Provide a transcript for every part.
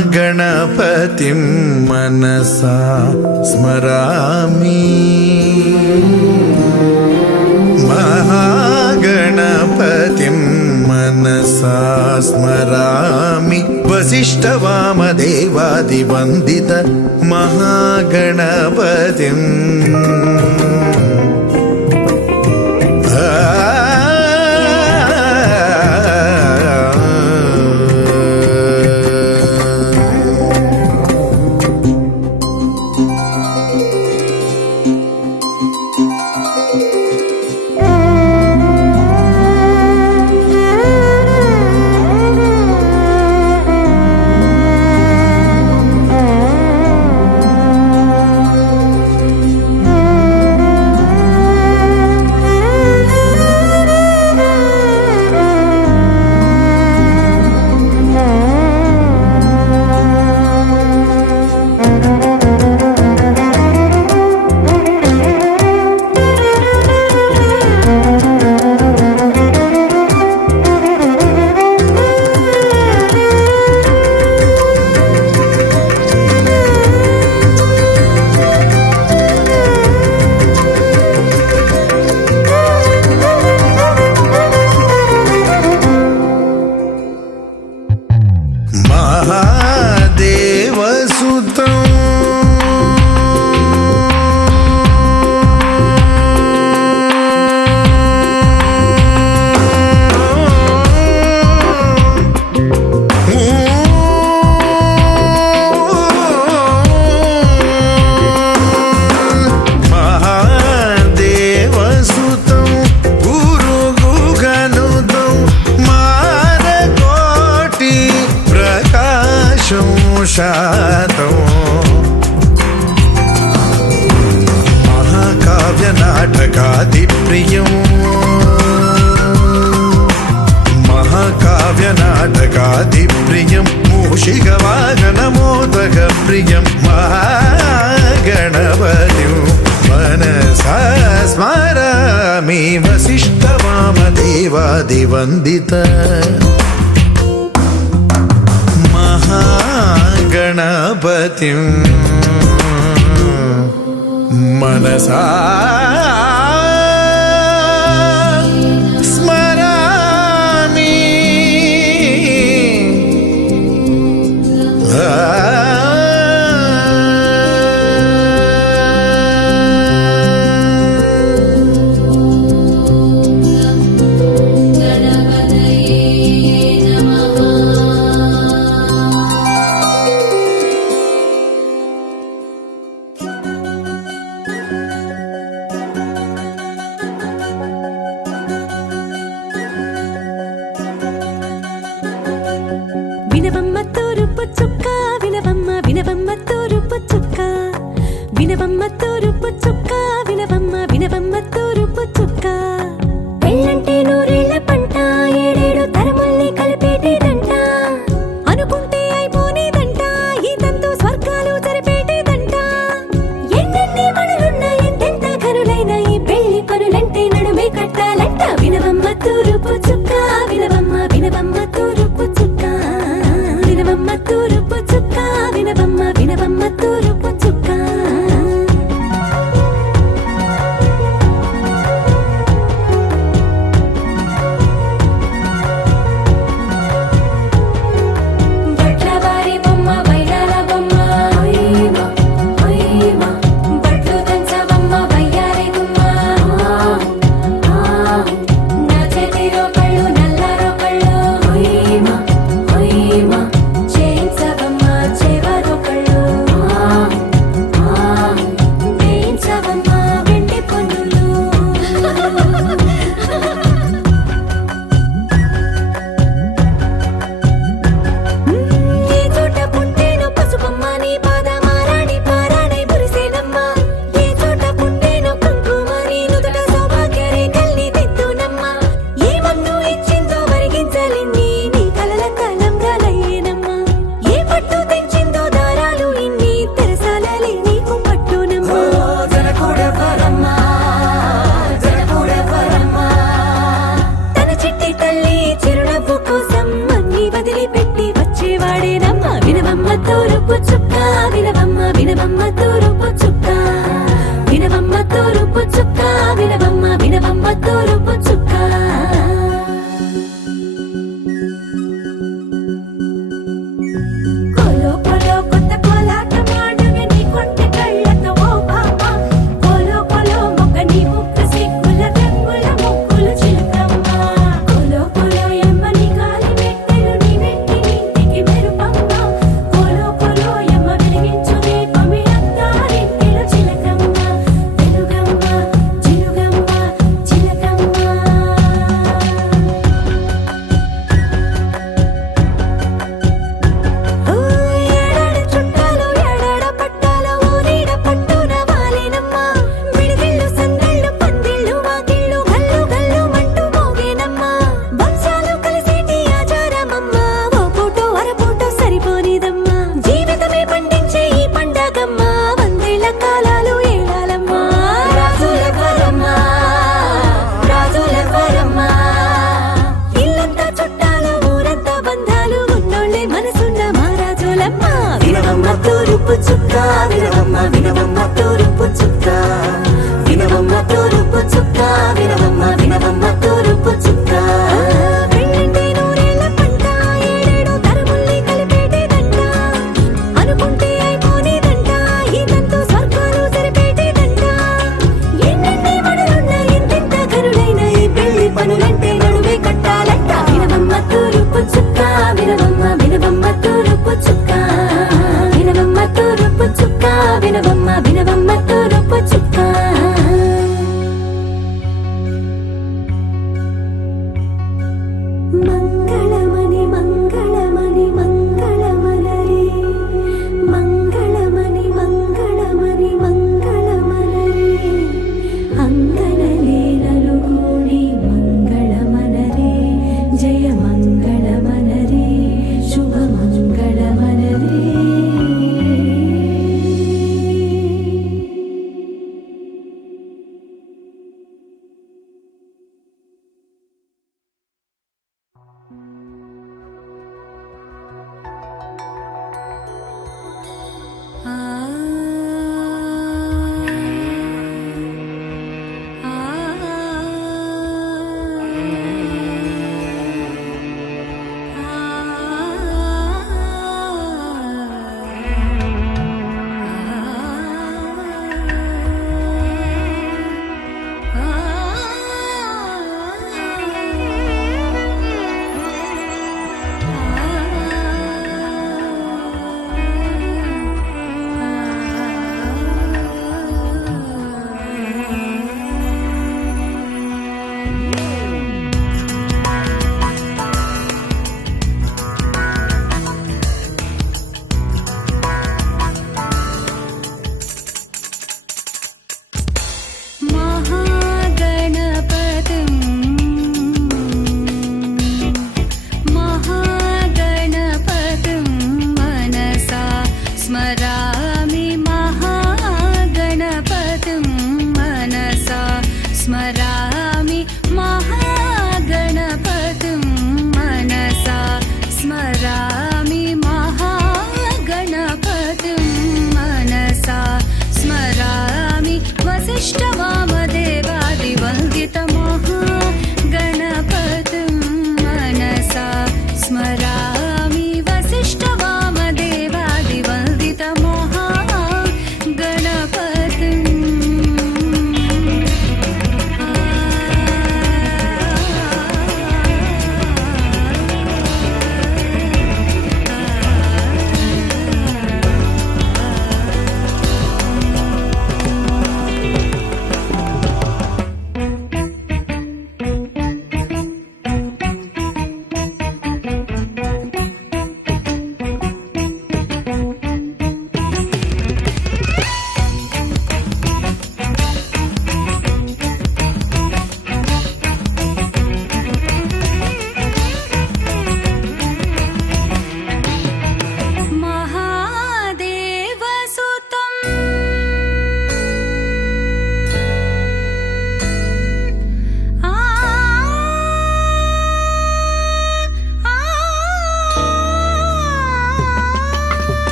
महागणपतिं मनसा स्मरामि महागणपतिं मनसा स्मरामि वसिष्ठवामदेवादिवन्दित महागणपतिम् महाकाव्यनाटकादिप्रियं मूषिकवाहनमोदकप्रियं महागणपतिं मनसा स्मरामि वसिष्ठवामदेवादिवन्दित महागणपतिं मनसा వినవమ్మ తూరుపు చుక్క వినవమ్మ వినవమ్మ తూరుపు చుక్క వినవమ్మ తూరుపు చుక్క వినవమ్మ వినవమ్మ తూరుపు చుక్క పెళ్ళంటే నూరేళ్ల పంట ఏడేడు తరముల్ని కలిపేటేదంట అనుకుంటే అయిపోనేదంట ఈ తంతు స్వర్గాలు జరిపేటేదంట ఎన్నెన్ని మనులున్న ఎంతెంత ఘనులైన ఈ పెళ్లి పనులంటే నడుమే కట్టాలంట వినవమ్మ తూరుపు చుక్క వినవమ్మ వినవమ్మ తూరుపు చుక్క వినవమ్మ తూరుపు చుక్క వినవమ్మ వినవమ్మ తూరుపు చుక్క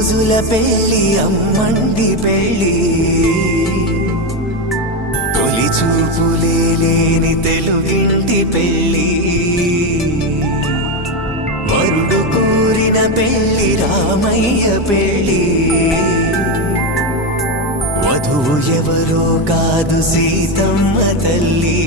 రోజుల పెళ్ళి అమ్మండి పెళ్ళి తొలి చూపులే లేని తెలుగింటి పెళ్ళి వరుడు కోరిన పెళ్ళి రామయ్య పెళ్ళి వధువు ఎవరో కాదు సీతమ్మ తల్లి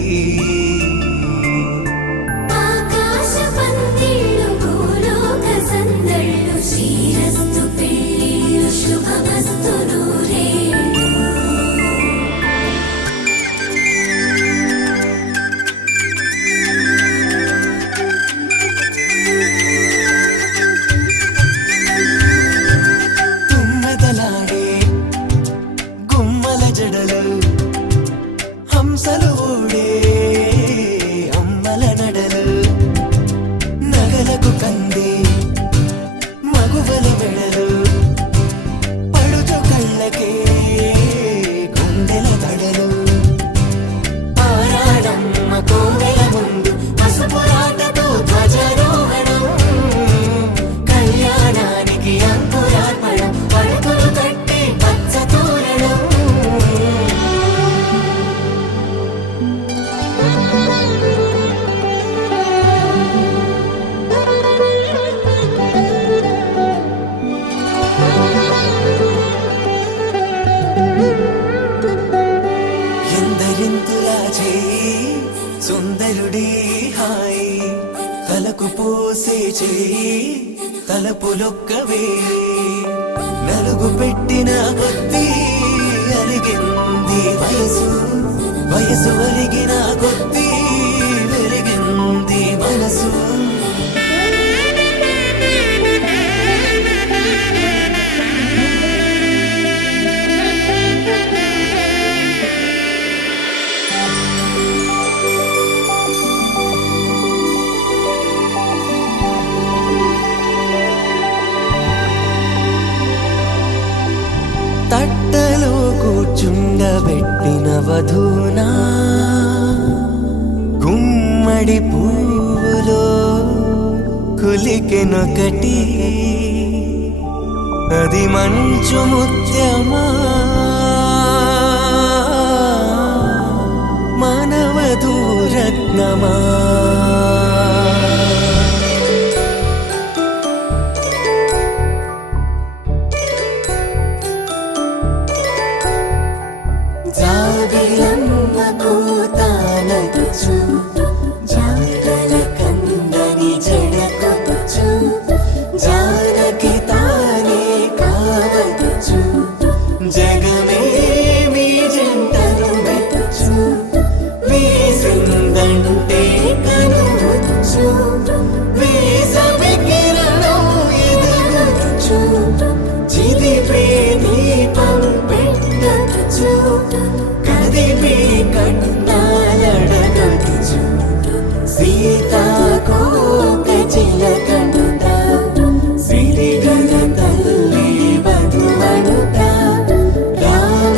ఆకాశ పందిళ్ళు భూలోక సందళ్ళు శ్రీరస్తు పెళ్ళిళ్ళు శుభమస్తు నూరేళ్ళు తుమ్మెదలాడే గుమ్మల జడలు హంసలు ఓడే అమ్మల నడలు నగలకు కంది మగువల మెడలు పడుచు కళ్ళకే గుండెల తడలు ఆరాడమ్మ కోవెల ముందు పసుపురాటతో ధ్వజారోహణం కళ్యాణానికి అంకురార్పణం పడుకులు కట్టి పచ్చ తోరణం ఎందరింతులా చేయి సుందరుడి హాయి తలకు పోసే చేయి తలపులొక్కవే నలుగు పెట్టిన కొద్దీ అలిగింది వయసు వయసు ఒలిగిన కొద్దీ వెలిగింది మనసు తట్టలో కూర్చుండబెట్టిన వధూనా గుమ్మడి పువ్వులో కులికెనొకటి అది మంచు ముత్యమా మానవధూరత్నమా జాబిలమ్మ కోతానదుచు జాగల కందని జడకొచ్చు జానకి తానే కావదుచు జగమే మీ జంటను వెతుచు వీసిందంటే కనువచ్చు వీసవి కిరణం ఎదుగుచు చిదిపే దీపం పెట్టచ్చు కదిపే కన్నాలడగచ్చు సీతాకోక చిలకనుట సిరిగన తల్లి వధువనుట రామ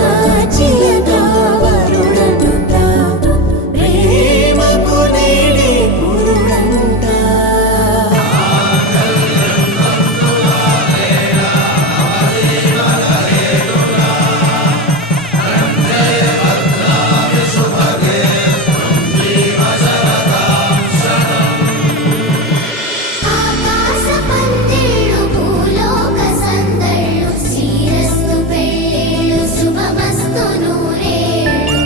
చిలక వరుడనుట ప్రేమకు నేడే పురుడంట ఆకాశ పందిళ్ళు భూలోక సందళ్ళు శ్రీరస్తు పెళ్ళిళ్ళు శుభమస్తు నూరేళ్ళు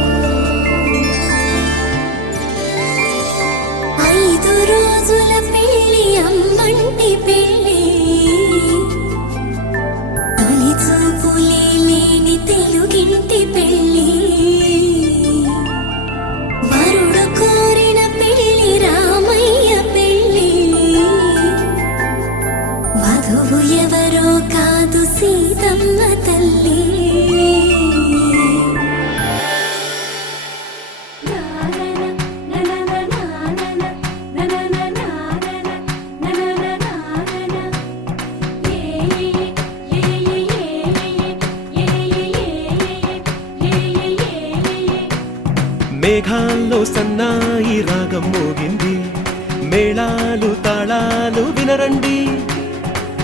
5 రోజుల పెళ్ళి అమ్మంటి పెళ్ళి తొలి చూపులే లేని తెలుగింటి పెళ్ళి వరుడు కోరిన పెళ్ళి రామయ్య పెళ్ళి వధువు ఎవరో కాదు సీతమ్మ తల్లి మేఘాల్లో సన్నాయి రాగం మోగింది మేళాలు తాళాలు వినరండి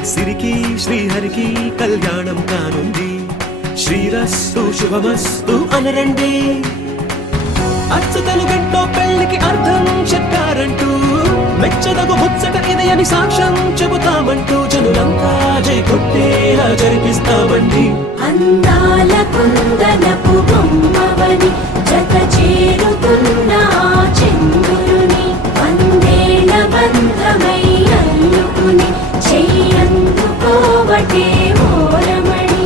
సిరికి శ్రీహరికి కళ్యాణం కానుంది. శ్రీరస్తు శుభమస్తు అనరండి. అచ్చు తెలుగింటో పెళ్లికి అర్థం చెప్పారంటూ, మెచ్చదగు ముచ్చట ఇది అని సాక్ష్యం చెబుతామంటూ, జనులంతా జై కొట్టేలా జరిపిస్తామండి. అందాల కుందనపు బొమ్మవని జత చేరుతున్న ఆ చంద్రుని వందేళ్ల బంధమై అల్లుకుని చెయ్యందుకోవటే ఓరమణి.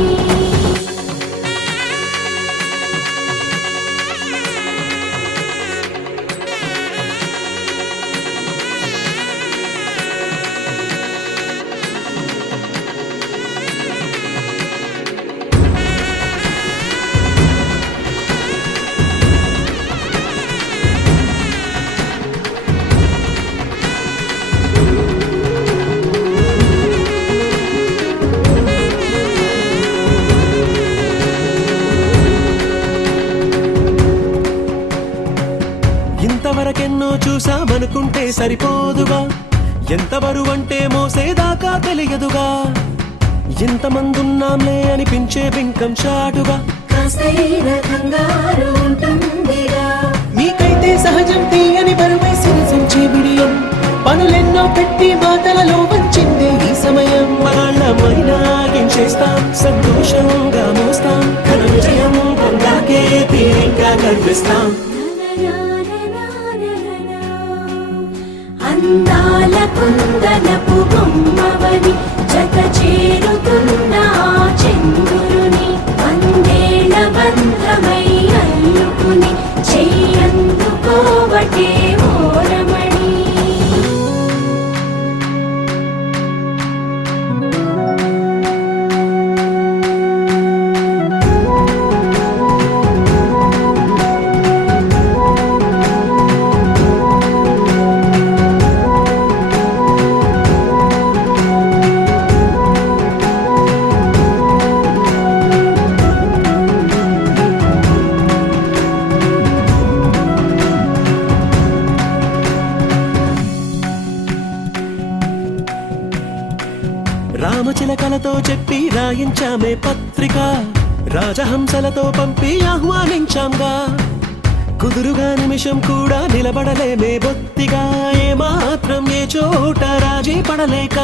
ఇంతవరకెన్నో చూసామనుకుంటే సరిపోదుగా, ఎంత బరువంటే మోసేదాకా తెలియదుగా. ఇంతమందున్నాంలే అనిపించే బింకం చాటుగా, కాస్తైన కంగారు ఉంటుందిగా. మీకైతే సహజం తీయని బరువై సిరిసించే బిడియం, పనులెన్నో పెట్టి మాటలలో వంచిందే ఈ సమయం. వాళ్ళమైనా చేస్తాం, సంతోషంగా మోస్తాం, ఘన విజయం పొందాకే తీరిగ్గా కనిపిస్తాం. అందాల కుందనపు బొమ్మవని జత చేరుతున్న ఆ చంద్రుని వందేళ్ల బంధమై అల్లుకుని చెయ్యందుకోవటే ఓరమణి. రామచిలకలతో చెప్పి రాయించామే పత్రిక, రాజహంసలతో పంపి ఆహ్వానించాంగా. కుదురుగా నిమిషం కూడా నిలబడలేమే బొత్తిగా, ఏమాత్రం ఏ చోట రాజీ పడలేక.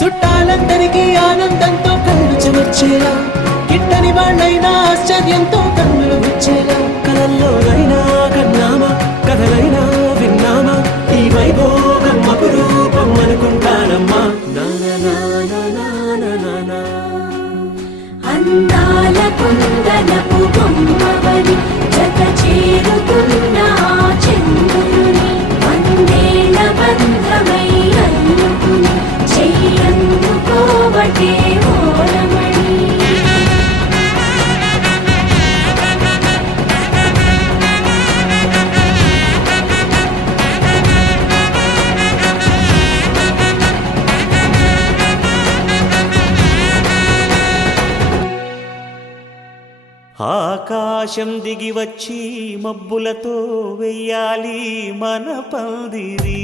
చుట్టాలందరికీ ఆనందంతో కళ్ళు చెమర్చేలా, గిట్టని వాళ్ళైనా ఆశ్చర్యంతో కన్నులు వచ్చేలా. కలల్లోనైనా కన్నామా, కథలైనా విన్నామా, ఈ వైభోగం అపురూపం అనుకుంటానమ్మా. అందాల కుందనపు బొమ్మవని జత చేరుతున్న ఆ చంద్రుని వందేళ్ల బంధమై అల్లుకుని చెయ్యందుకోవటే ఓరమణి. ఆకాశం దిగి వచ్చి మబ్బులతో వెయ్యాలి మన పందిరి.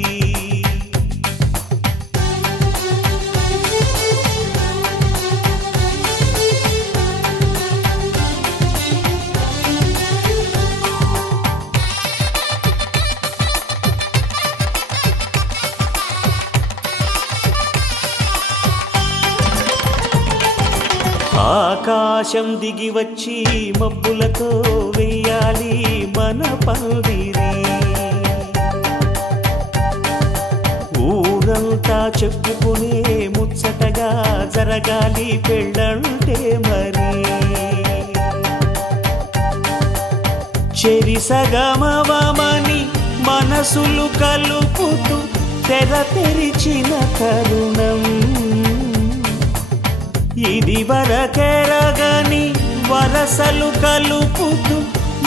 ఆకాశం దిగి వచ్చి మబ్బులతో వెయ్యాలి మన పందిరి. ఊరంతా చెప్పుకునే ముచ్చటగా జరగాలి పెళ్ళంటే మరి. చెరిసగమవమని మనసులు కలుపుతూ తెర తెరిచిన తరుణం, ఇది వరకెరగని వరసలు కలుపుతూ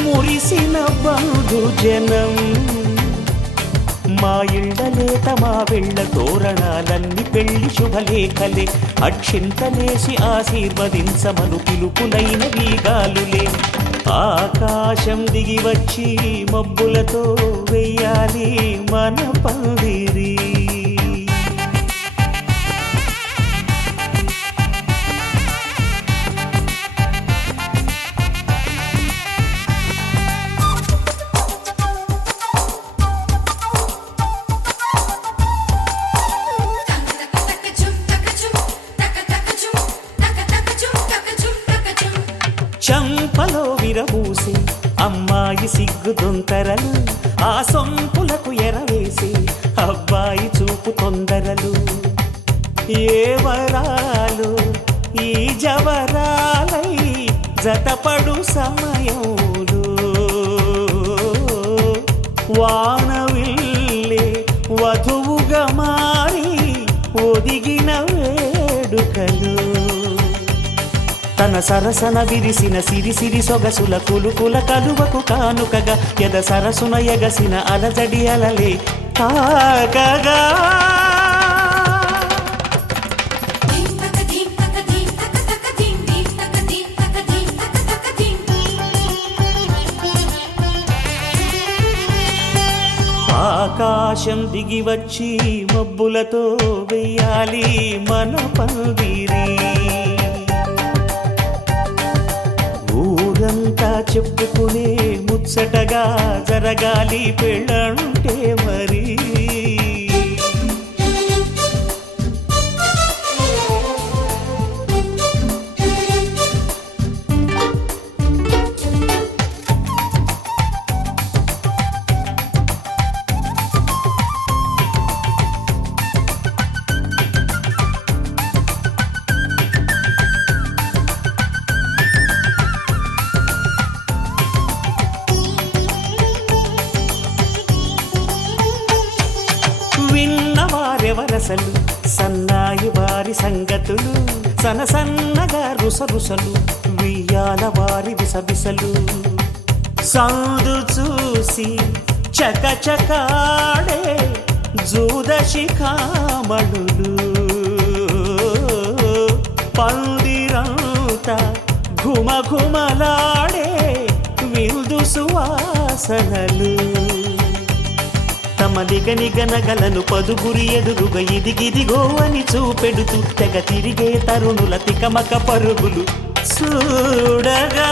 మురిసిన బంధుజనం. మా ఇళ్ళలేత మా వెళ్ళ తోరణాలన్నీ పెళ్లి శుభలేఖలే, అక్షింతలేసి ఆశీర్వదించమను పిలుపులైన వీగాలులే. ఆకాశం దిగి వచ్చి మబ్బులతో వెయ్యాలి మన పందిరి. తొందరలు ఆ సొంపులకు ఎరవేసి అబ్బాయి చూపు తొందరలు ఏ వరాలు ఈ జవరాలై జతపడు సమయంలో వానవిల్లే వధువుగా మారి ఒదిగిన వేడుకలు తన సరసన విరిసిన సిరిసిరి సొగసుల కులుకుల కలువకు కానుకగా ఎద సరసున ఎగసిన అలజడి అలలే తాకగా ఆకాశం దిగి వచ్చి మబ్బులతో వెయ్యాలి మన పందిరి ఊరంతా చెప్పుకునే ముచ్చటగా జరగాలి పెళ్ళంటే మరి విన్నవారెవరసలు సన్నాయి వారి సంగతులు సన్నగా రుసరుసలు వియ్యాల వారి విసబిసలు సందు చూసి చకచకాడే జూదశిఖామణులు పందిరంతా ఘుమఘుమలాడే విందు సువాసనలు తమ నిగనగలను పదుగురి ఎదురుగా ఇదిగిదిగో అని చూపెడుతూ తెగ తిరిగే తరుణుల తికమక పరుగులు చూడగా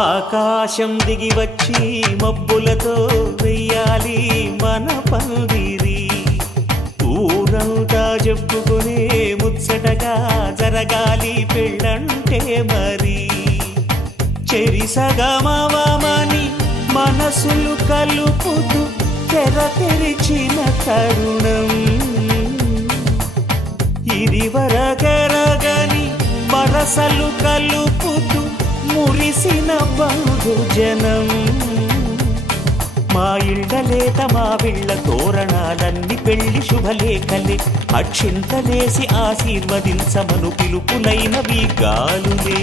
ఆకాశం దిగి వచ్చి మబ్బులతో వెయ్యాలి మన పందిరి ఊరంతా చెప్పుకునే ముచ్చటగా జరగాలి పెళ్ళంటే మరి చెరిసగమవమని మనసులు కలుపుతూ తెర తెరిచిన తరుణం ఇది వరకెరగని వరసలు కలుపుతూ మురిసిన బంధుజనం మా ఇళ్ళలేత మా విళ్ళ తోరణాలన్నీ పెళ్లి శుభలేఖలే అక్షింతలేసి ఆశీర్వదించమను పిలుపులైనవి గాలులే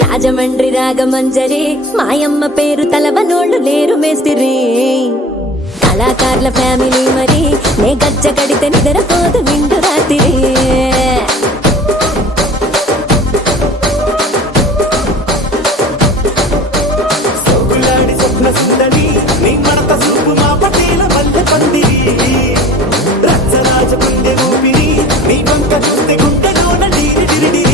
రాజమండ్రి రాగమంజరి మాయమ్మ పేరు తలవనోళ్ళు లేరు మేస్తిరి కళాకారుల ఫ్యామిలీ మరి నే గజ్జ కడితే నిద్రపోదు నిండు రాత్రి సోగులాడి స్వప్న సుందరి నీ మడత సూపు మా పటేల మల్లె పందిరి రచ్చరాజ గుండె ఊపిరి నీ వంక చూస్తే గుండెలోన డీరి డిరిడిరి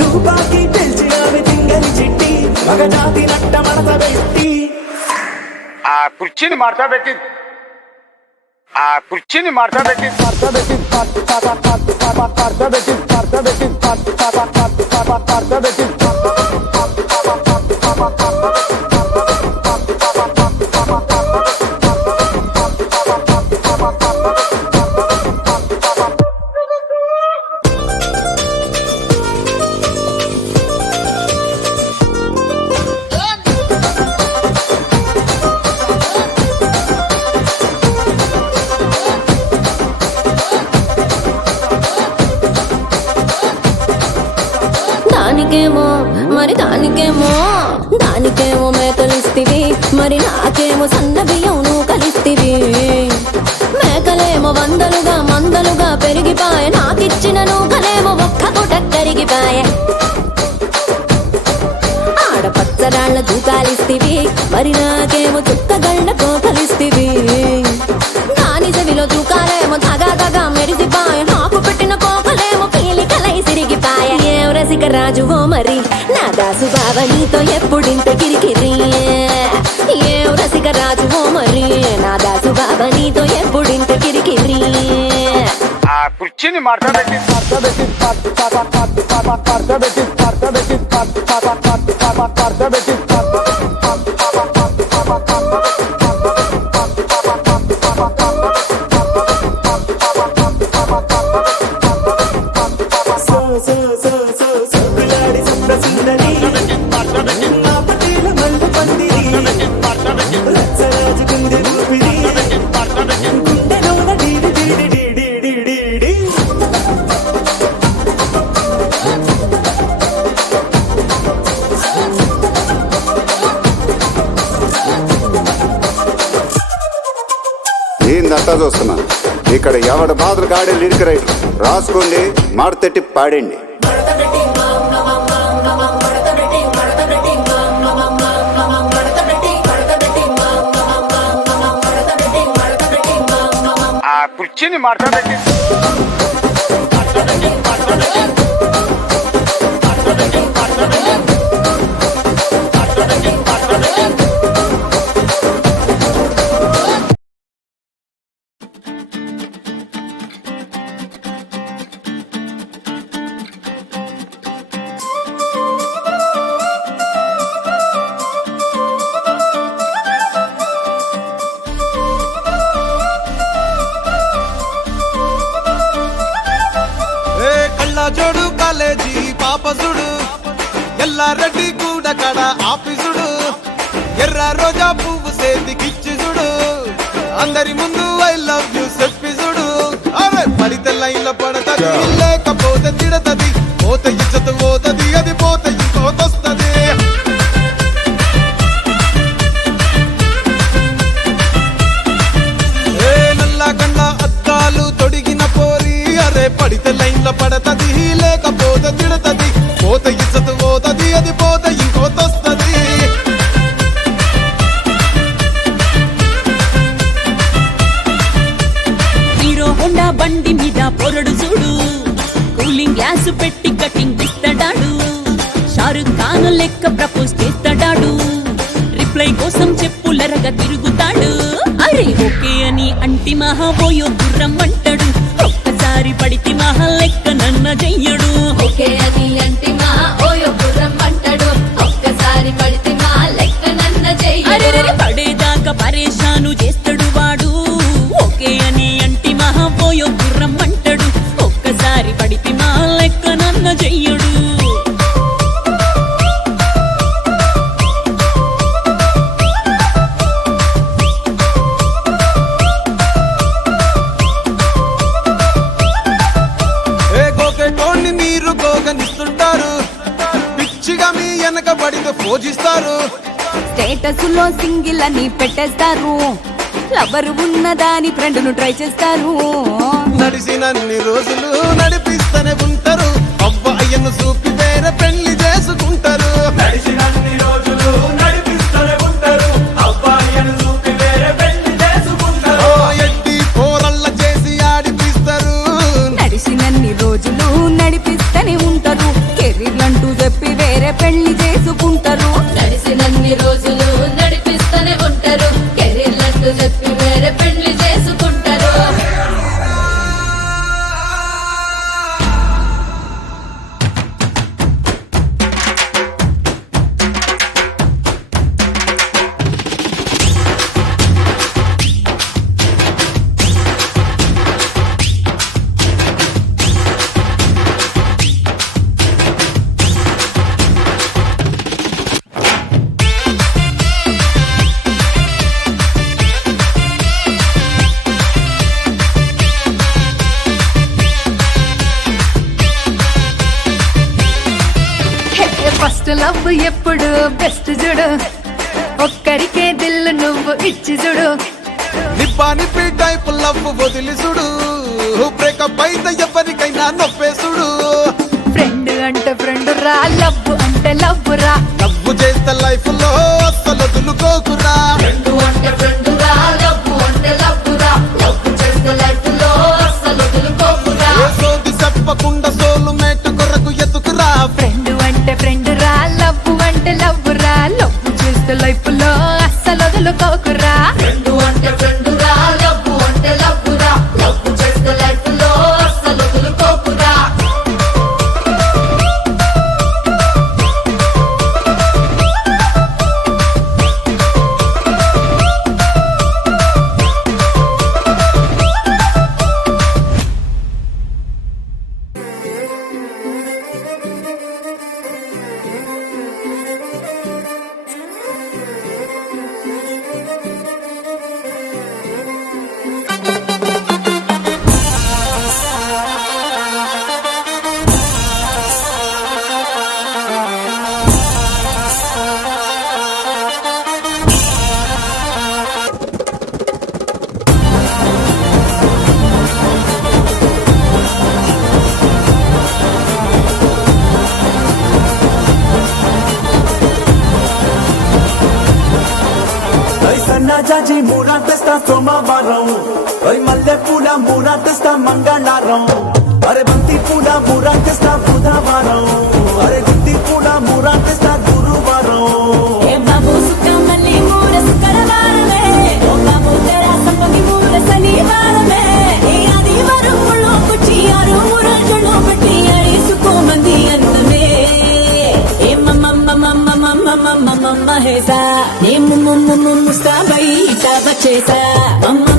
తుపాకి పెంచి ఆమె తింగని చిట్టి మగజాతి నట్ట మడత పెట్టి ఆ కుర్చీని మార్తా పెట్టి దానికేమో మరి దానికేమో మేకలిస్తివి, మరి నాకేమో సన్న బియ్యం నువ్వు కలిస్తివి. మేకలేమో మందలుగా పెరిగిపాయే, నాకిచ్చిన నూకలేమో ఒక్క పూట కరిగిపాయే. ఆడపచ్చరాళ్ళ దూకాలిస్తివి, మరి నాకేమో చుక్కగళ్ళ కోకలిస్తివి. దాని చెవిలో దూకాలేమో దగా మెరిసిపాయ, నాకు పెట్టిన కోకలేమో పీలికలై సిరిగిపాయ. ఏం రసిక రాజువో మరి నా దాసు బావ నీతో ఎప్పుడింత కిరికిరి. ఏం రసిక రాజువో మరి నా దాసు బావ నీతో ఎప్పుడింత కిరికిరి. ఆ కుర్చీని మార్చబెట్టి సొగ్గులాడి స్వప్న సుందరి నా పటేల మల్లె పందిరి. రచ్చరాజు గుండె ఊపిరి, గుండెలోన డీడి డీడి డీడి డీడి డీ. ఏందంతా చూస్తున్నా ఇక్కడ ఎవడి బాధలు కాడే లిరిక్ రైటర్ రాసుకోండి, మాడతెట్టి పాడండి. ఆ కుర్చీని మార్చబెట్టి జోడు కాలేజీ పాపసుడు, ఎల్లారెడ్డి కూడా కడ ఆఫీసుడు, ఎర్ర రోజా పువ్వు సేతికిచ్చిసుడు, అందరి ముందు ఐ లవ్ యూ చెప్పిసుడు. అరే పడితే లైన్లో పడతది, లేకపోతే తిడతది, పోత ఇచ్చత పోతది, అది పోత ఇంకోతొస్తది. నల్ల కళ్ళ అద్దాలు తొడిగిన పోరి, అరే పడితే లైన్లో పడతది, లేకపోతే తిడతది, పోత ఇచ్చత పోతది, అది పోత ఇంకోతొస్తది. హీరో హోండా బండి మీద పొరడు చూడు, కూలింగ్ గ్లాస్ పెట్టి కటింగ్ ఇస్తాడాడు, షారుఖ్ ఖాన్ లెక్క ప్రపోజ్ చేస్తాడాడు, రిప్లై కోసం చెప్పులరగా తిరుగుతాడు. అరే ఓకే అని అంటి మహా పోయో గుర్రం అంటాడు, ఒక్కసారి పడితే మహా లెక్క నన్న చెయ్యడు. ఓకే అని అంటి మా ఓయో గుర్రం అంటాడు, ఒక్కసారి పడితే మా లెక్క నన్న చెయ్యడు. పడేదాకా పరేషాను చేస్తాడు వాడు, ఓకే అని అంటి మహా పోయో గుర్రం అంటాడు, ఒక్కసారి పడితే మా లెక్క నన్న చెయ్యడు. మీరు గోగనిస్తుంటారు, పిచ్చిగా మీ వెనక పడితే పూజిస్తారు, స్టేటస్ లో సింగిల్ అని పెట్టేస్తారు, లవర్ ఉన్నదాని ఫ్రెండ్ ను ట్రై చేస్తారు. నడిచినన్ని రోజులు నడిపిస్తూనే ఉంటారు, అవ్వ అయ్యను చూపి వేరే పెళ్లి చేసుకుంటారు. నడిచినన్ని రోజులు నడిపిస్తూనే ఉంటారు, అబ్బాయిని చూపి వేరే పెళ్లి చేసుకుంటారు. ఎడ్డి పోరళ్ళ చేసి ఆడిపిస్తారు, నడిచినన్ని రోజులు నడిపిస్తూనే ఉంటారు, కెరీర్లంటూ చెప్పి వేరే పెళ్లి చేసుకుంటారు. నడిసినన్ని రోజులు నడిపిస్తూనే ఉంటారు, కెరీర్లంటూ చెప్పి వేరే పెళ్లి చేసుకుంటారు. ఫస్ట్ లవ్ ఎప్పుడు బెస్ట్ చూడు ఒక్కరికే దిల్లు నువ్వు ఇచ్చి చూడు నిబ్బా నిప్పి టైప్ లవ్ వదిలి చూడు బ్రేకప్ అయితే ఎవరికైనా నొప్పేసుడు ఫ్రెండ్ అంటే ఫ్రెండ్ రా లవ్ అంటే లవ్ రా లవ్ చేస్తే లైఫ్ లో అస్సలు వదులుకోకురా ఫ్రెండ్ అంటే ఫ్రెండ్ రా లవ్ అంటే లవ్ రా లవ్ చేస్తే లైఫ్ లో అస్సలు వదులుకోకురా ఏ సోది చెప్పకుండా సోలు మేట్ కొరకు ఎతుకురా ఫ్రెండ్ అంటే ఫ్రెండ్ రా లవ్ అంటే లవ్ రా లవ్ చేస్తే లైఫ్ లో అస్సలు వదులుకోకురా ఫ్రెండ్ అంటే ఫ్రెండ్ రా లవ్ అంటే లవ్ రా లవ్ చేస్తే లైఫ్ లో అస్సలు వదులుకోకురా సన్నా జాజి మూరా తెస్తా సోమవారం మల్లె పూల మూరా తెస్తా మంగళవారం అరే బంతి పూల మూరా తెస్తా బుధవారం అరే గుత్తి పూల మూరా తెస్తా గురువారం ఏ బాబు సుక్కమల్లి మూర శుక్రవారమే ఓ బాబు తెరా సంపంగి మూర శనివారమే ఏ ఆదివారం ముళ్ళు కుచ్చి ఆరు మురజులు పెట్టి అరేసుకోమంది అందమే ఏ మమ్మ హేసా ఏ ముస్తాబై ఇటాబ చేసా మమ్మ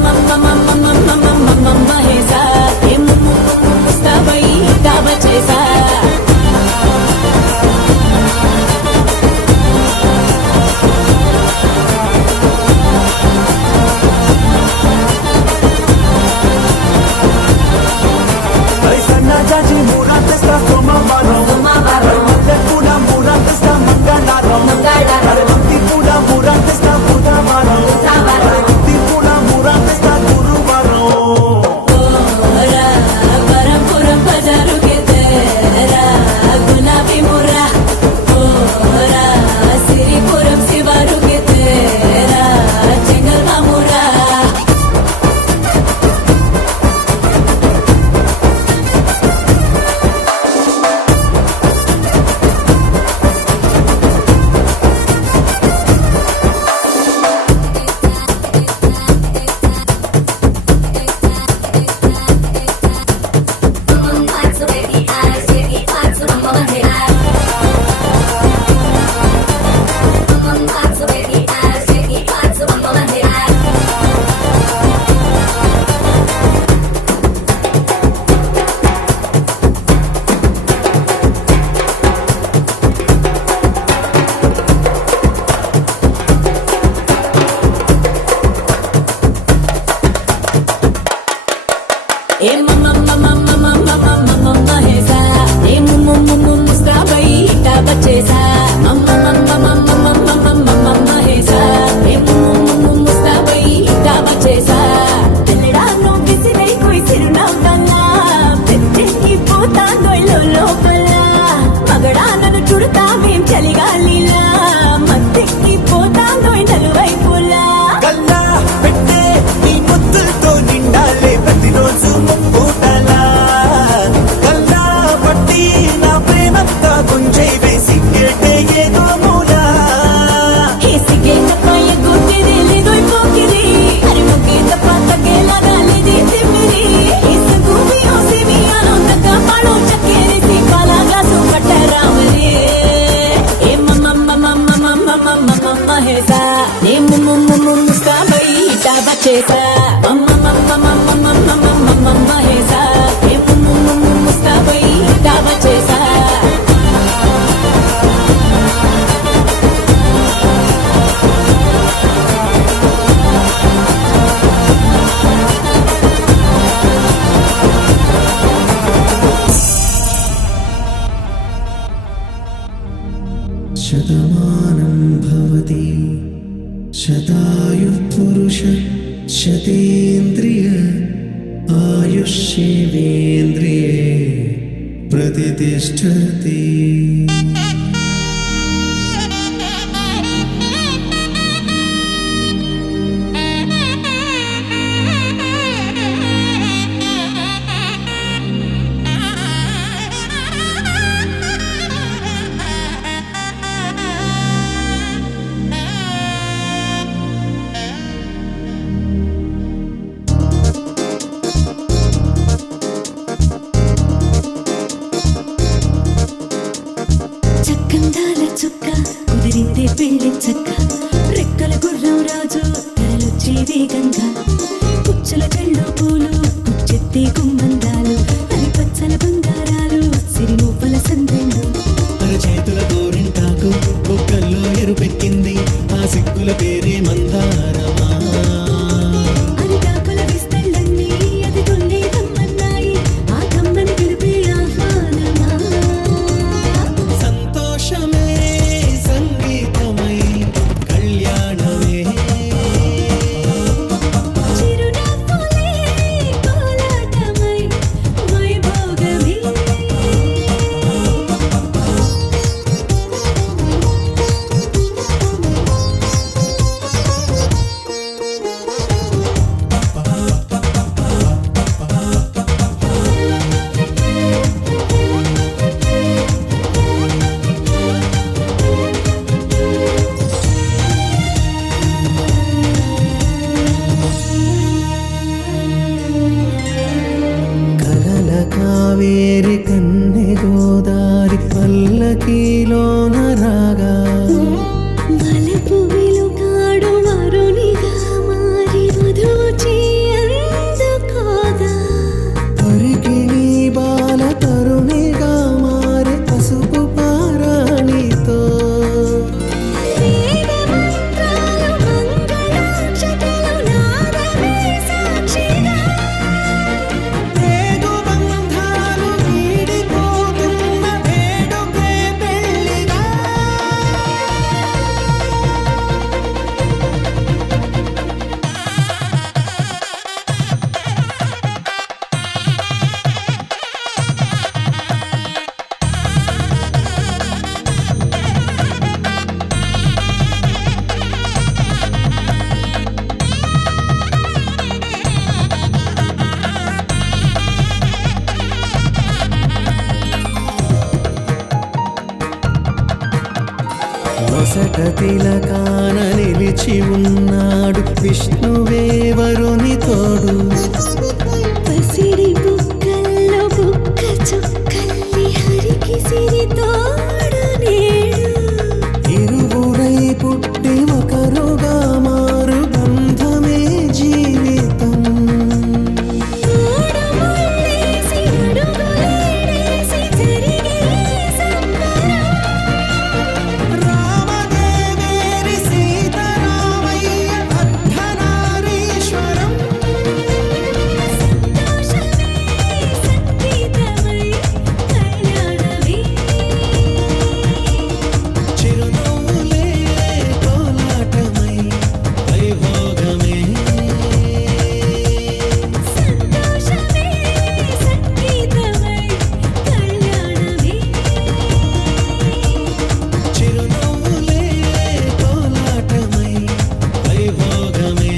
హేసా ఏ ముస్తాబై ఇటాబ చేసా సన్నా జాజి మూరా తెస్తా సోమవారం మల్లె పూల మూరా తెస్తా మంగళవారం అరే బంతి పూల మూరా తెస్తా బుధవారం అరే గుత్తి పూల మూరా తెస్తా గురువారం ఓరా పరంపురం బజారు కే తెరా గులాబీ ముర్రా ఓరా సిరిపురం శివారు కే తెరా చెంగల్ మామురా ఏ మమ్మ హేసా ఏ ముస్తాబై ఇటాబ చేసా మమ్మ హేసా ఏ ముస్తాబై ఇటాబ చేసా తెల్లడాను బిసిరై కోయి సిరునవ్వన్నా పెద్దకి పోతాందో లోపల మగడా నన్ను చుడతా మేం చలిగాలిలా మత్తెక్కి పోతాందో నలువైపులా కల్లా పెట్టే నీ ముద్దులతో నిండాలే ప్రతిరోజు ముప్పుటలా కల్లా పట్టి నా ప్రేమంతా గుంజై వేసి గేటే ఏదో మూలా ఏసిగే తప్పయ గుట్టిది లేదోయ్ పోకిరి అరే ముగ్గే తప్ప తగ్గేలాగాలిది తిమ్మిరి ఏసకు బియోసి మియాలో తగ్గ పాడో చక్కెరిసి పాలా గ్లాసు పట్టరామరి ఏ మమ్మ హేసా ఏ ముస్తాబై ఇటాబ చేసా మమ్మ హేసా ఏ ముస్తాబై ఇటాబ చేసా శతమానం భవతి శతాయుః పురుష శతేంద్రియ ఆయుష్యేవేంద్రియే ప్రతిష్టతి. చక్కందాల చుక్క కుదిరిందే పెళ్లి చక్క రెక్కల గుర్రం రాజు తరలొచ్చే వేగంగా పుచ్చల కళ్ళు పూలు పుచ్చెత్తే గుమ్మందాలు అది పచ్చల బంగారాలు సిరిమూపల సందెళ్ళు చేతుల గోరింటాకు బొక్కల్లో ఎరుపెక్కింది ఆ సిగ్గుల పేరే మందారమా. అరిటాకుల విస్తళ్ళన్నీ అది తొల్లి కమ్మన్నాయి ఆ కమ్మని పిలిపే ఆహ్వానమా. సంతోషమే సంగీతమై కళ్యాణమే చిరునవ్వులే కోలాటమై వైభోగమే. కలల కావేరి కన్నె గోదారి పల్లకీలోన రాగా వలపు వెలుగాడు వరునిగా మారి మధుచి అందుకోగా పరికి నీ బాల తరుణిగా మారే పసుపు పారాణితో వేద మంత్రాలు మంగళాక్షతలు నాదమే సాక్షిగా రేగు బంధాలు వీడిపోతున్న వేడుకే పెళ్లిగా. నొసట తిలకాన నిలిచి ఉన్నాడు విష్ణువే వరుని తోడు. పసిడి బుక్కల్లో బుక్క చుక్కల్లి హరికి సిరి తోడు నేడు ఇరువురై పుట్టి ఒకరుగా మారు బంధమే జీవితం. మూడు ముళ్ళేసి అడుగులేసి జరిగే సంబరం. రామదేవేరి సీతారామయ్య అర్ధనారీశ్వరం. సంతోషమే సంగీతమై కళ్యాణమే. చిరునవ్వులే కోలాటమై వైభోగమే. సంతోషమే సంగీతమై కళ్యాణమే. చిరునవ్వులే కోలాటమై వైభోగమే.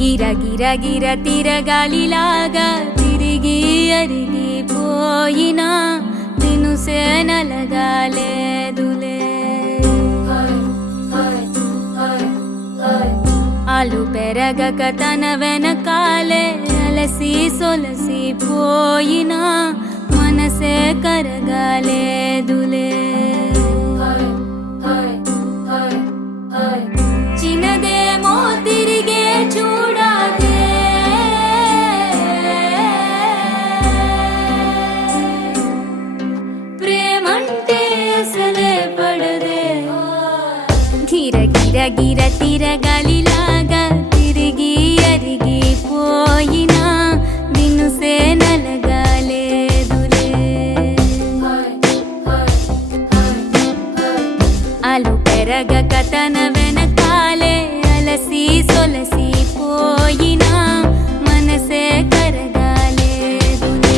గిర గిర గిర తిరగాలిలాగా తిరిగి అరిగిపోయినా తినుసే నలగాలే ఆలు పెరగక తన వెనకాలే అలసి సొలసి పోయినా మనసే కరగాలేదులే చిన్నదేమో తిరిగే చూడాదే ప్రేమంటే అసలే పడదే గిర గిర గిర తిరగాలిలాగా తిరిగి అరిగిపోయినా దినుసే నలగాలేదులే అలు పెరగక తన వెనకాలే అలసి సొలసి పోయినా మనసే కరగాలేదులే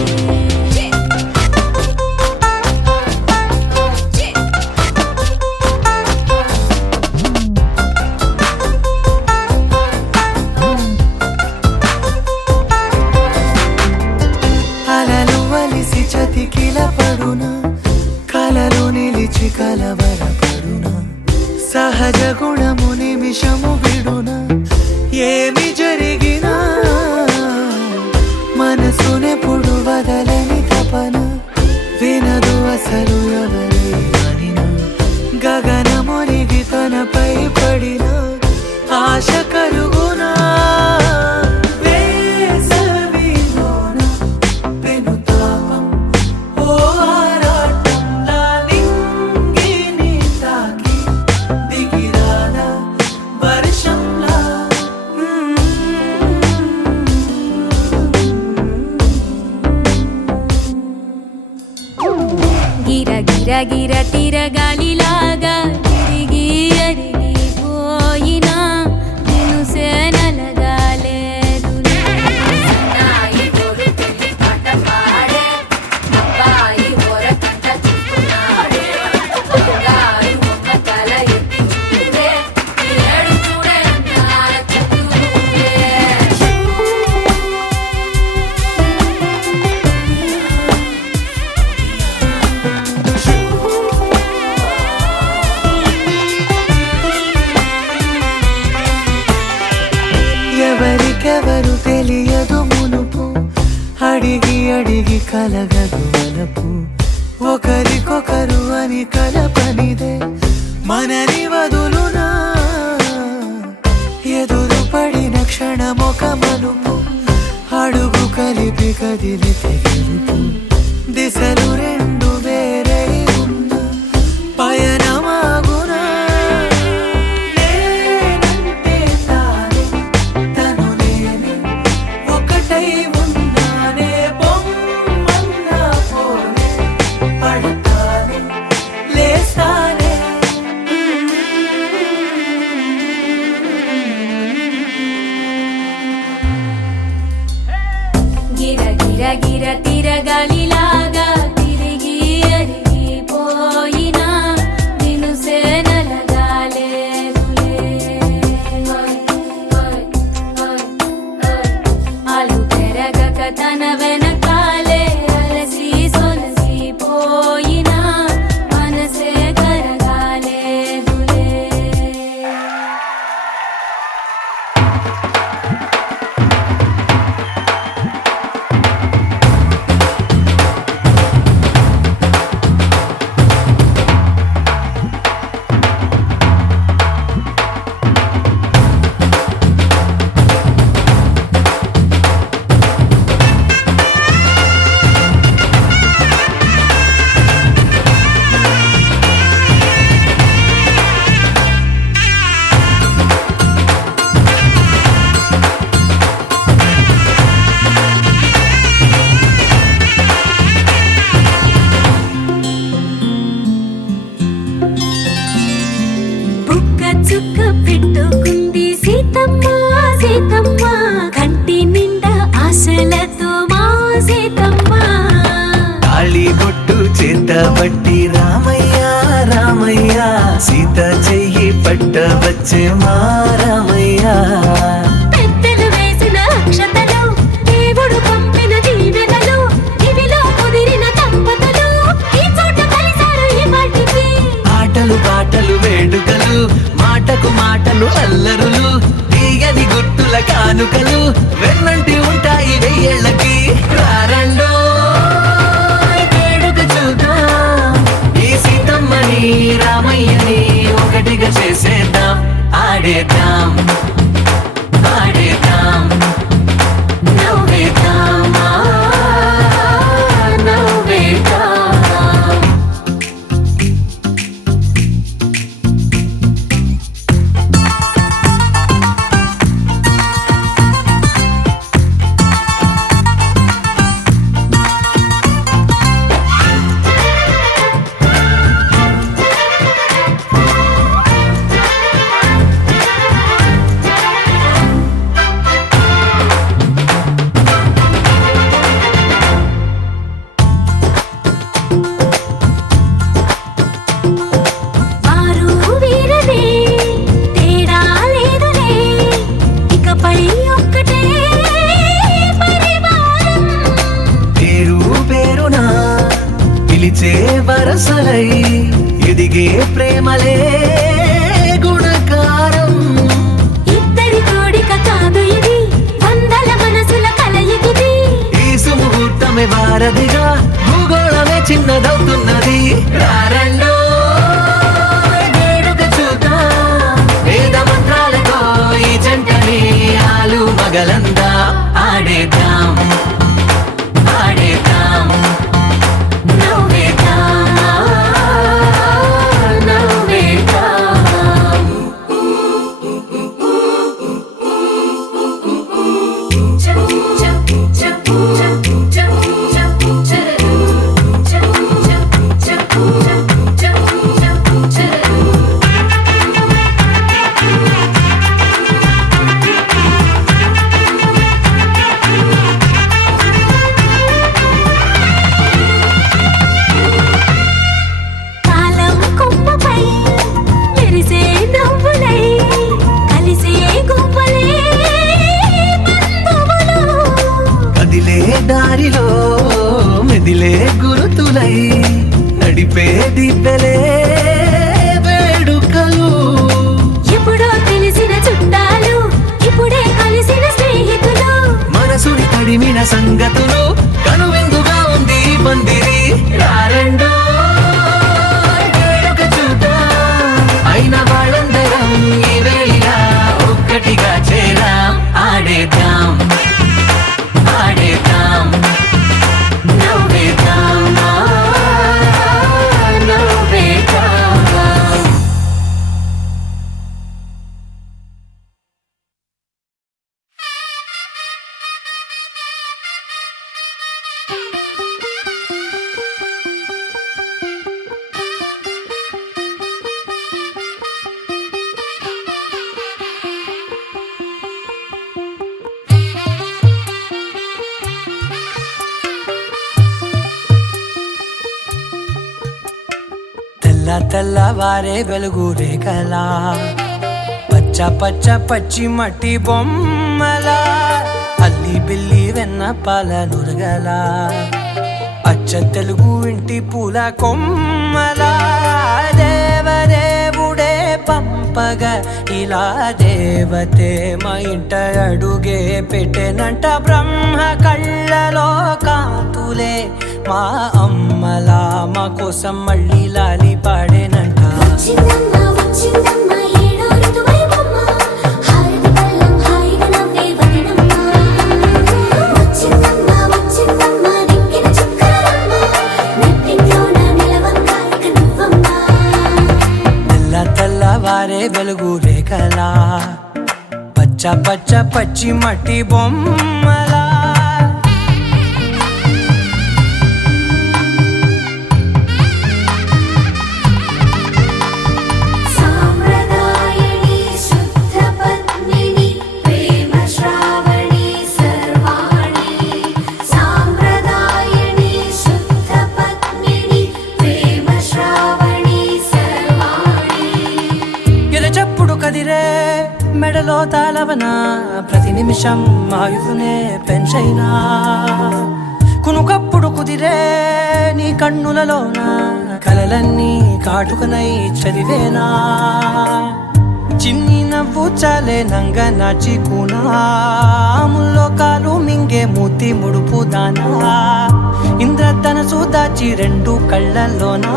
అలలు వలిసి చతికిల పడునా కలలు నిలిచి కలవరపడునా సహజ గుణము నిమిషము విడునా ఏమి జరిగినా మనసునెప్పుడు వదలని తపన వినదు అసలు ఎవరే అనినా గగనమునిగి తనపై పడిన ఆశ కలుగునా వేసవిలోన పెనుతాపం ఓ ఆరాటంలా నింగిని తాకి దిగిరాదా వర్షంలా గిర గిర గిర తిరగాలిలాగా తిరిగి అరిగిపోయినా దినుసే నలగాలేదులే ఎవరికెవరు తెలియదు మునుపు అడిగి అడిగి కలగదు వలపు ఒకరికొకరు అని కలపనిదే మనని వదులునా ఎదురు పడిన క్షణమొక మలుపు అడుగు కలిపి కదిలితే గెలుపు దిశలు రెండు వేరే ఉన్న పయనమాగునా నేనంటే తానే తను నేనే ఒకటై ఉన్నానే బొమ్మన్నా పోనే పడతానే లేస్తానే గిర గిర గిర తిరగాలిలాగా తిరిగి అరిగిపోయినా దినుసే నలగాలేదులే ఆలు పెరగక తన వెనకాలే అలసి సొలసి పోయినా మనసే కరగాలేదులే బుక్క చుక్క పెట్టుకుంది సీతమ్మ సీతమ్మ కంటి నిండా ఆశలతో మా సీతమ్మ తాళి బొట్టు చేత పట్టి రామయ్య రామయ్య సీత చెయ్యి పట్ట వచ్చే మా రామయ్య పెద్దలు వేసిన అక్షతలు దేవుడు పంపిన దీవెనలు ఇవిలో కుదిరిన దంపతులు ఈ చోట కలిసారు ఈ పాటికి ఆటలు పాటలు వేడుకలు మాటకు మాటలు అల్లరులు తీయ తీయని గుర్తుల కానుకలు వెన్నంటి ఉంటాయి వెయ్యేళ్ళకి రారండో వేడుక చూద్దాం ఈ సీతమ్మని రామయ్యని ఒకటిగా చేసేద్దాం ఆడేద్దాం ఆడేద్దాం నవ్వేద్దాం నవ్వేద్దాం వారు వీరనే తేడా లేదులే ఇకపై ఒక్కటే పరివారం పేరు పేరునా పిలిచే వరసలై ఎదిగే ప్రేమలే గుణకారం ఇద్దరి కోడిక కాదు ఇది వందల మనసుల కలయికిది ఈ సుముహూర్తమే వారధిగా భూగోళమే చిన్నదవుతున్నది రారండో వేడుక చూద్దాం వేద మంత్రాలతో ఈ జంటని ఆలు మగలందా ఆడేద్దాం ఆడేద్దాం నవ్వేద్దాం నవ్వేద్దాం కాలం కొమ్మపై మెరిసే నవ్వులై కలిసే గువ్వలే బంధువులు కదిలే దారిలో మెదిలే గురుతులై నడిపే దిబ్బెలే వేడుకలు ఎప్పుడో తెలిసిన చుట్టాలు ఇప్పుడే కలిసిన స్నేహితులు మనసుని తడిమిన సంగతులు కనువిందుగా ఉంది ఈ పందిరి రారండో వేడుక చూద్దాం అయిన వాళ్ళందరం ఈ వేళ ఒక్కటిగా చేరాం ఆడేద్దాం ఆడేద్దాం నవ్వేద్దాం నవ్వేద్దాం తెల్ల తెల్లవారే వెలుగు రేఖలా పచ్చ పచ్చ పచ్చి మట్టి బొమ్మలా అల్లి బిల్లి వెన్న పాల నురగలా అచ్చ తెలుగు ఇంటి పూల కొమ్మలా దేవదేవుడే పంపగా ఇలా దేవతే మా ఇంట అడుగే పెట్టెనంట బ్రహ్మ కళ్ళలో కాంతులే మా అమ్మలా మా కోసం మళ్ళీ లాలి పాడేనంట వచ్చిందమ్మ వచ్చిందమ్మ ఏడో ఋతువైవమ్మ హారతి పళ్ళం హాయిగా నవ్వే వదనమ్మ వచ్చిందమ్మ వచ్చిందమ్మ నెక్కిన చుక్కలమ్మ నెట్టింట్లోన నిలవంగా ఇక నువ్వమ్మ తెల్ల తెల్లవారే వెలుగు రేఖలా పచ్చ పచ్చ పచ్చి మట్టి బొమ్మలా సాంప్రదాయని శుద్ధ పద్మిని ప్రేమ శ్రావణి సర్వాణి సాంప్రదాయని శుద్ధ పద్మిని ప్రేమ శ్రావణి సర్వాణి ఎరచప్పుడు కదిరే మెడలో తాళవన ప్రతి నిమిషం ఆయుధునే పెంచైనా కునుకప్పుడు కుదిరే నీ కన్నులలోన కలలన్నీ కాటుకనై చదివేనా చిన్ని నవ్వు చాలే నంగ నాచి కూనాముల్లో కాలు మింగే మూతి ముడుపు దానా ఇంద్రధనసు దాచి రెండు కళ్ళల్లోనా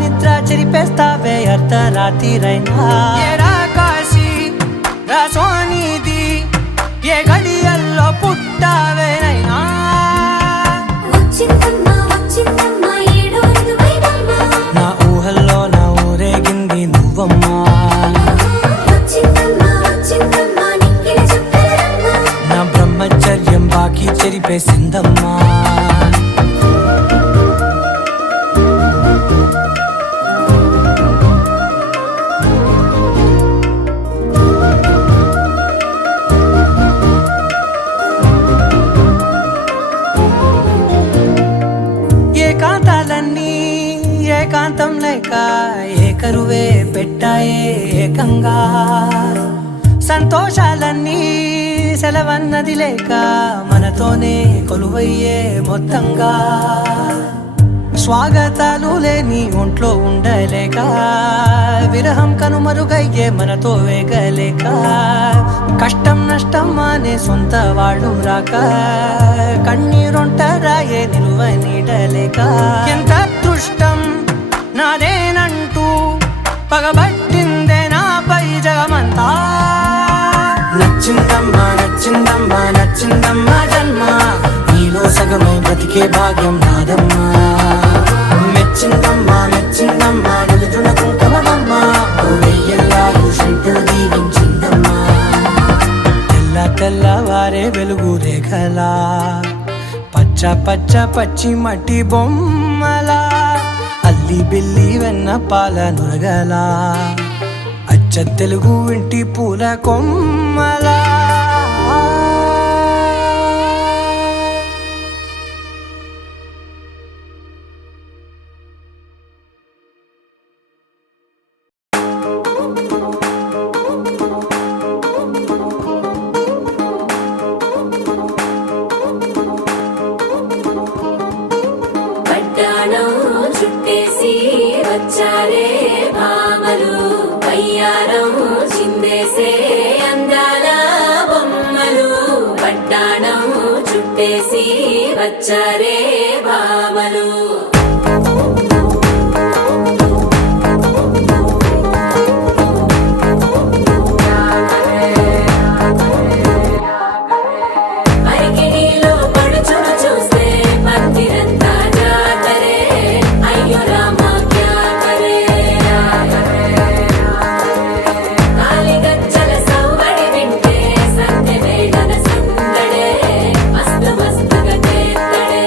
నిద్ర చెరిపేస్తావే అర్ధరాత్రిరైనా ఏరా కాశీ రా సోనిది ఏ గడియల్లో పుట్టావేనైనా నా ఊహల్లో నా ఊరేగింది నువ్వమ్మా నా బ్రహ్మచర్యం బాకీ చెరిపేసిందమ్మా ఏకాంతాలన్నీ ఏకాంతం లేక ఏకరువే పెట్టాయే ఏకంగా సంతోషాలన్నీ సెలవన్నది లేక మనతోనే కొలువయ్యే మొత్తంగా స్వాగతాలు లేని ఒంట్లో ఉండలేక విరహం కనుమరుగయ్యే మనతో వేగలేక కష్టం నష్టం అనే సొంత వాళ్ళు రాక కన్నీరొంటరాయే నిలువ నీడలేక ఎంత అదృష్టం నాదేనంటూ పగబట్టిందే నాపై జగమంతా నచ్చిందమ్మా నచ్చిందమ్మా నచ్చిందమ్మా జన్మ నీలో సగమై బ్రతికే భాగ్యం నాదమ్మా మెచ్చిందమ్మా మెచ్చిందమ్మా నిలుతున్న కుంకుమమ్మా వెయ్యల్లాలు శంకరు దీవించిందమ్మా తెల్ల తెల్లవారే వెలుగు రేఖలా పచ్చ పచ్చ పచ్చి మట్టి బొమ్మలా అల్లి బిల్లి వెన్న పాల నురగలా అచ్చ తెలుగు ఇంటి పూల కొమ్మలా పట్టాణం చుట్టేసి వచ్చారే భామలు వయ్యారం చిందేసే అందాల బొమ్మలు పట్టాణం చుట్టేసి వచ్చారే భామలు అరికిడిలో పడుచును చూస్తే మందిరంతా జాతరే అయ్యో రామా క్యా కరే కాలిగజ్జల సవ్వడి వింటే సంధ్య వేళన సందడే మస్తు మస్తుగా చేత్తడే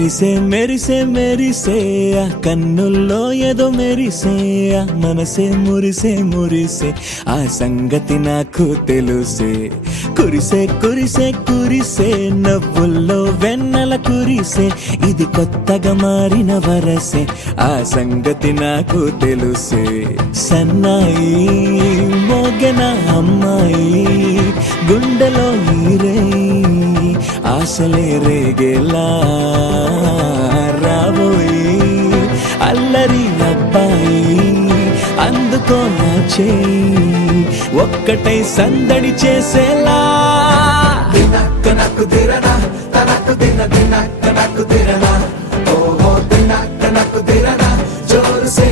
మెరిసే మెరిసే మెరిసే ఆ కన్నుల్లో ఏదో మెరిసే ఆ మనసే మురిసే మురిసే ఆ సంగతి నాకు తెలుసే కురిసే కురిసే కురిసే నవ్వుల్లో వెన్నెల కురిసే ఇది కొత్తగా మారిన వరసే ఆ సంగతి నాకు తెలుసే సన్నాయి మోగెన అమ్మాయి గుండెలో ఈరే ఆశలే రేగేలా రాబోయి అల్లరి అబ్బాయి అందుకో నా చేయి ఒక్కటై సందడి చేసేలా దినక్క నాకు దిరనా తనకు దినక్క నాకు దిరనా ఓహో దినక్క నాకు దిరనా జోరు సే